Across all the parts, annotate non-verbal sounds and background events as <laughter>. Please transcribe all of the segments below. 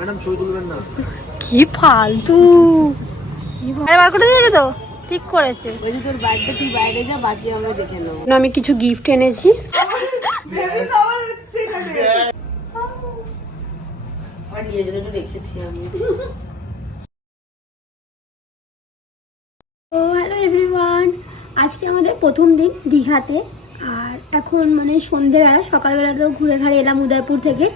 Madam ছবি তুলবেন না। কি ফালতু। আরে বার করে দিয়েছে তো ঠিক করেছে। ওই যে তোর বার্থডে তুই বাইরে যা বাকি আমরা দেখে নেব। আমি কিছু গিফট এনেছি। আমার নিজের জন্য একটু রেখেছি আমি। ও হ্যালো এভরিওয়ান আজকে আমাদের প্রথম দিন দীঘাতে। এখন মানে সন্ধেবেলা, সকালবেলা তো ঘুরে ঘাড়ে এলাম উদয়পুর থেকে।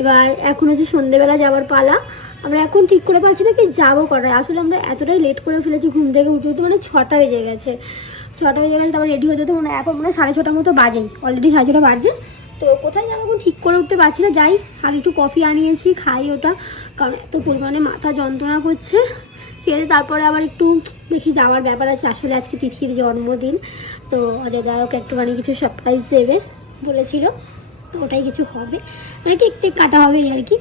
এবার এখন হচ্ছে সন্ধেবেলা যাওয়ার পালা। আমরা এখন ঠিক করে পাচ্ছি না কি যাব কটায়। আসলে আমরা এতটাই লেট করে ফেলেছি ঘুম থেকে উঠে উঠতে মানে ছটা বেজে গেছে। ছটা বেজে গেছে, তারপর রেডি হতে তো মানে এখন মানে সাড়ে ছটার মতো বাজেই। অলরেডি সাড়ে ছটা বাজে। তো কোথায় যাব এখন ঠিক করে উঠতে পারছি না। যাই, আগে একটু কফি আনিয়েছি, খাই ওটা। কারণ এত পরিমাণে মাথা যন্ত্রণা করছে। খেয়ে তারপরে আবার একটু দেখি যাওয়ার ব্যাপার আছে। আসলে আজকে তিথির জন্মদিন, তো অজয় ওকে একটুখানি কিছু সারপ্রাইজ দেবে বলেছিল, তো ওটাই কিছু হবে। মানে কেক টেক কাটা হবে আর কি।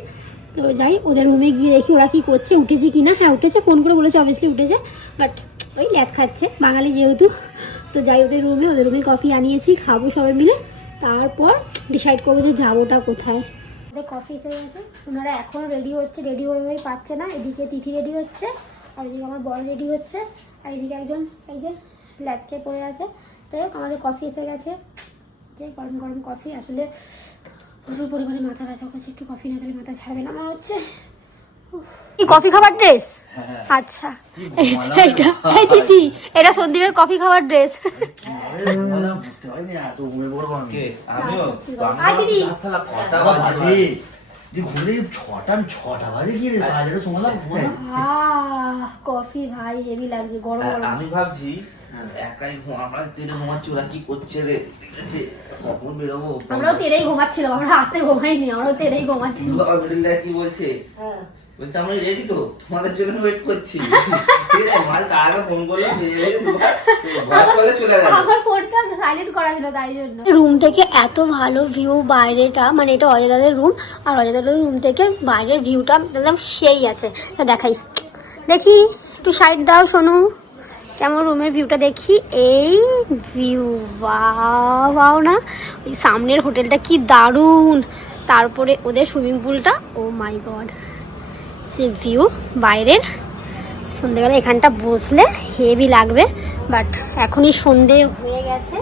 তো যাই, ওদের রুমে গিয়ে দেখি ওরা কি করছে, উঠেছে কি না হ্যাঁ উঠেছে ফোন করে বলেছে অবভিয়াসলি উঠেছে বাট ওই ল্যাদ খাচ্ছে, বাঙালি যেহেতু। তো যাই, ওদের রুমে ওদের রুমে কফি আনিয়েছি, খাব সবাই মিলে। তারপর ডিসাইড করব যে যাবোটা কোথায়। কফি এসে গেছে, ওনারা এখনও রেডি হচ্ছে রেডি হয়ে পাচ্ছে না, এদিকে তিথি রেডি হচ্ছে। আর এদিকে আমার বড় রেডি হচ্ছে আর এদিকে একজন এই যে ল্যাটকে পড়ে আছে। যাই হোক আমাদের কফি এসে গেছে। যে গরম গরম কফি আসলে প্রচুর পরিমাণে মাথা ব্যথা করছে একটু কফি না খেলে মাথা ছাড়বে না আমার হচ্ছে। কফি খাবার ড্রেস আচ্ছা। <laughs> এইটা এই দিদি এটা সন্দীপের কফি খাবার ড্রেস আমিও। যে ঘুরে ছটা ছটা বাজে কি রে সাড়ে ছটা সময় লাগবে কফি ভাই হেভি লাগছে গরম গরম। আমি ভাবছি একাই ঘুম- আমরা তেলে ঘুমাচ্ছি ওরা কি করছে রে? ঠিক আছে কখন বেরোবো? আমরাও তেরেই ঘুমাচ্ছিলাম আমরা আসতে ঘুমাইনি আমরাও তেরেই ঘুমাচ্ছি। কি বলছে? হ্যাঁ। বলছে আমরা রেডি তো তোমাদের জন্য ওয়েট করছি। ঠিক আছে মাল তার ফোন করলাম বেরিয়ে গেছে ভয়েস কলে চলে গেল। আমার ফোনটা সাইলেন্ট করা ছিল তাই জন্য। রুম থেকে এত ভালো ভিউ বাইরেটা মানে এটা অজয়দাদের রুম আর অজয়দাদের রুম থেকে বাইরের ভিউটা একদম সেই আছে। দেখাই। দেখি একটু সাইড দাও শোনো কেমন রুমের ভিউটা দেখি? এই ভিউ বাও না? ওই সামনের হোটেলটা কি দারুণ! তারপরে ওদের সুইমিং পুলটা ও মাই গড যে ভিউ বাইরের। সন্ধেবেলা এখানটা বসলে হেভি লাগবে বাট এখনই সন্ধে হয়ে গেছে।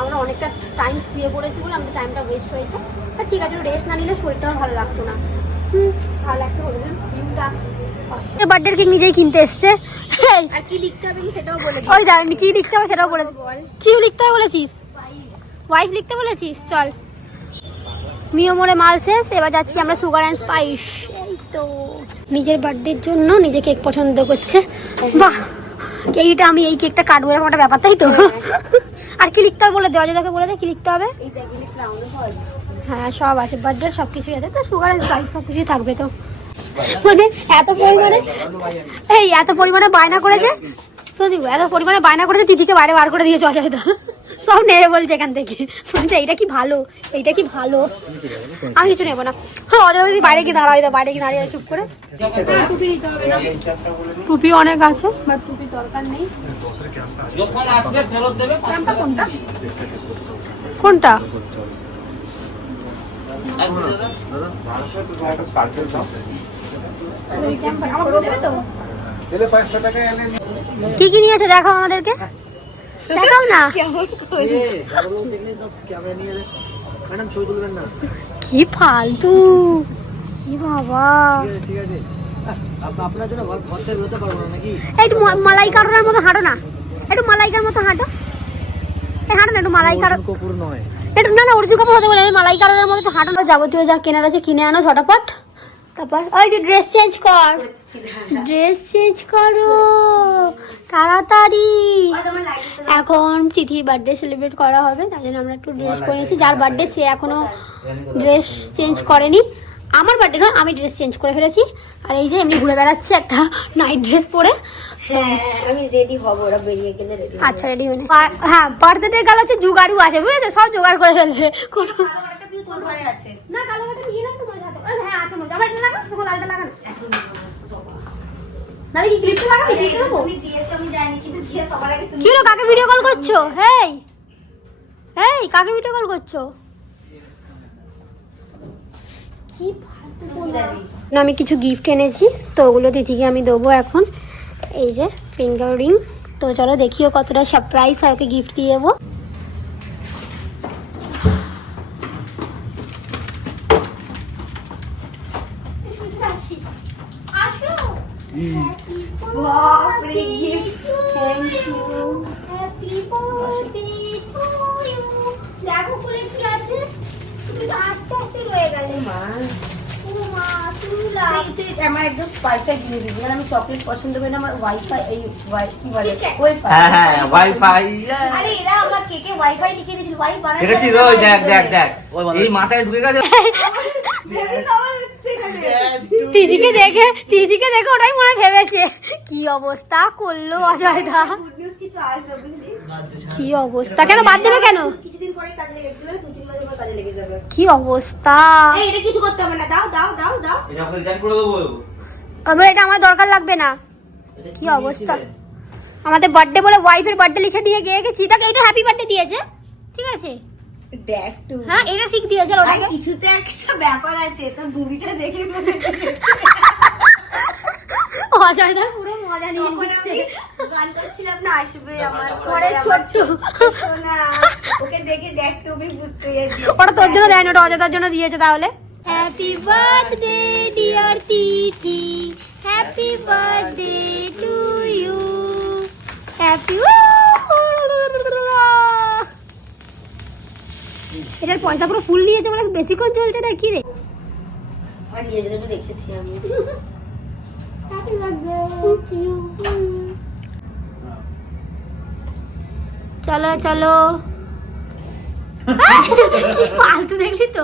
আমরা অনেকটা টাইম শুয়ে পড়েছি বলে আমাদের টাইমটা ওয়েস্ট হয়েছে। বাট ঠিক আছে রেস্ট না নিলে শরীরটাও ভালো লাগতো না। হুম ভালো লাগছে বলে ভিউটা বার্থডে কেক নিজেই কিনতে এসছে। আর <laughs> কি লিখতে হবে সেটাও বলে ওই জানি কি লিখতে হবে সেটাও বলে কি লিখতে হবে বলেছিস? ওয়াইফ লিখতে বলেছিস? চল। মিও মোড়ে মাল শেষ এবার যাচ্ছি আমরা সুগার অ্যান্ড স্পাইস এই তো। নিজের বার্থডের জন্য নিজে কেক পছন্দ করছে। বাহ কেকটা আমি, এই কেকটা কাটবো এরকম একটা ব্যাপার, তাই তো? আর কি লিখতে হবে বলে দেওয়া যায় বলে দে, কি লিখতে হবে? এইটা হ্যাঁ সব আছে, বার্থডে সব কিছুই আছে, তো সুগার স্পাইস সব কিছুই থাকবে তো। মানে এত পরিমাণে, এই এত পরিমাণে বায়না করেছে? সত্যি এত পরিমাণে বায়না করেছে দিদিকে বাইরে বার করে দিয়েছে অজয়দা। সব নেবে বলছে এখান থেকে। বলছে এইটা কি ভালো? এইটা কি ভালো? আমি কিছু নেব না। হ্যাঁ অজয় বাইরে গিয়ে দাঁড়াই বাইরে গিয়ে দাঁড়িয়ে চুপ করে। টুপি নিতে হবে না টুপি অনেক আছে বাট টুপি দরকার নেই। কোনটা। কোনটা? কি কি নিয়েছে দেখো আমাদেরকে। দেখাও না। ম্যাডাম ছবি তুলবেন না কি ফালতু। কি বাবা। ঠিক আছে ঠিক আছে আহ, আপ- আপনার জন্য ঘর ঘর থেকে বেরোতে পারব না নাকি একটু মালাই কারোর মতো হাঁটো না। একটু মালাইকার মতো হাঁটো। হাঁটো না একটু মালাই কারোর অর্জুন কপুর নয়। একটু না না অর্জুন হতে বলে মালাই কারোর মতো হাঁটো না যাবতীয় যা কেনার আছে কিনে আনো ঝটাপট। তারপর ওই যে ড্রেস চেঞ্জ কর। ড্রেস চেঞ্জ করো। তাড়াতাড়ি। এখন তিথির বার্থডে সেলিব্রেট করা হবে তাই জন্য আমরা একটু ড্রেস করে নিয়েছি। যার বার্থডে সে এখনও ড্রেস চেঞ্জ করেনি। আমার বার্থডে নয় আমি ড্রেস চেঞ্জ করে ফেলেছি। আর এই যে এমনি ঘুরে বেড়াচ্ছে একটা নাইট ড্রেস পরে। হ্যাঁ আমি রেডি হব ওরা বেরিয়ে গেলে রেডি আচ্ছা রেডি হয়ে হ্যাঁ বার্থডে গেল হচ্ছে জুগাড়ু আছে বুঝেছ? সব জোগাড় করে ফেলছে কোনো আছে। না কালো নিয়ে হ্যাঁ আছে এটা লাগা লালটা কি ক্লিপটা লাগাবি? দেবো কি কাকে ভিডিও কল করছ? হেই! হেই কাকে ভিডিও কল করছ? কি না, আমি কিছু গিফট এনেছি তো ওগুলো দিদিকে আমি দেবো এখন। এই যে ফিঙ্গার রিং তো চলো দেখিও কতটা সারপ্রাইজ হয় ওকে গিফট দিয়ে দেবো। বাপরে, gift. Thank you. Happy birthday to you. দেখো ফুলে কি আছে তুমি তো আস্তে আস্তে রয়ে গেলে মা ও মা তুমি লাভ আমার একদম পারফেক্ট জিনিস দিবি আমি চকলেট পছন্দ করি না আমার ওয়াইফাই এই ওয়াই কি বলে ওয়াইফাই হ্যাঁ হ্যাঁ ওয়াইফাই আরে এরা আমার কেকে ওয়াইফাই লিখে দিয়েছিল ওয়াই বানাই দেখেছিস ওই দেখ দেখ দেখ এই মাথায় ঢুকে গেছে দিদিকে দেখে দিদিকে দেখে ওটাই মনে ভেবেছে, কি অবস্থা করল বুঝলি কি অবস্থা? কেন বাদ দেবে কেন? কি অবস্থা? এবার এটা আমার দরকার লাগবে না। কি অবস্থা? আমাদের বার্থডে বলে ওয়াইফের বার্থডে লিখে দিয়ে গিয়ে গেছি। তাকে এটা হ্যাপি বার্থডে দিয়েছে। ঠিক আছে? দেখ হ্যাঁ এটা ঠিক দিয়েছে কিছুতে একটা ব্যাপার আছে তোর ভূমিকা দেখে মনে হচ্ছে। অজয়দার পুরো মজা নিয়ে নিচ্ছে। গান করছিলাম না আসবে আমার ঘরে ছোট্ট। সোনা। ওকে দেখে দেখ তুমি হয়ে ওটা তোর জন্য দেয় না ওটা অজয়দার জন্য দিয়েছে তাহলে। Happy birthday dear Tithi happy birthday to you happy এটার পয়সা পুরো ফুল নিয়েছে বলে বেশিক্ষণ চলছে না কি রে রেখেছি আমি। চলো চলো। <laughs> কি ফালতু দেখলি তো?